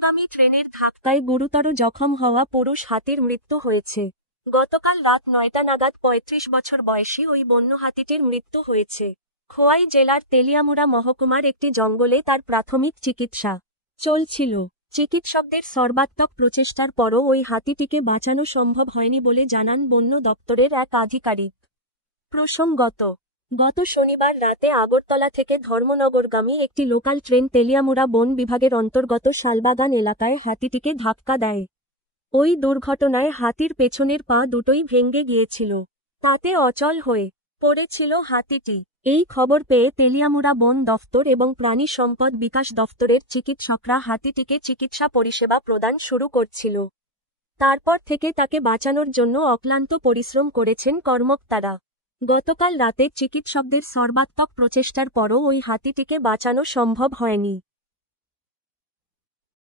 দ্রুতগামী ট্রেনের ধাক্কায় গুরুতর জখম হওয়া পুরুষ হাতির মৃত্যু হয়েছে। গতকাল রাত ৯টা নাগাদ ৩৫ বছর বয়সী ওই বন্য হাতিটির মৃত্যু হয়েছে। খোয়াই জেলার তেলিয়ামুড়া মহকুমার একটি জঙ্গলে তার প্রাথমিক চিকিৎসা চলছিল। চিকিৎসকদের সর্বাত্মক প্রচেষ্টার পরও ওই হাতিটিকে বাঁচানো সম্ভব হয়নি বলে জানান বন্য দপ্তরের এক আধিকারিক। প্রসঙ্গত, গত শনিবার রাতে আগরতলা থেকে ধর্মনগরগামী একটি লোকাল ট্রেন তেলিয়ামুড়া বন বিভাগের অন্তর্গত শালবাগান এলাকায় হাতিটিকে ধাক্কা দেয়। ওই দুর্ঘটনায় হাতির পেছনের পা দুটোই ভেঙে গিয়েছিল। তাতে অচল হয়ে পড়েছিল হাতিটি। এই খবর পেয়ে তেলিয়ামুড়া বন দফতর এবং প্রাণী সম্পদ বিকাশ দফতরের চিকিৎসকরা হাতিটিকে চিকিৎসা পরিষেবা প্রদান শুরু করছিল। তারপর থেকে তাকে বাঁচানোর জন্য অক্লান্ত পরিশ্রম করেছেন কর্মকর্তারা। গতকাল রাতে চিকিৎসকদের সর্বাত্মক প্রচেষ্টার পরও ওই হাতিটিকে বাঁচানো সম্ভব হয়নি।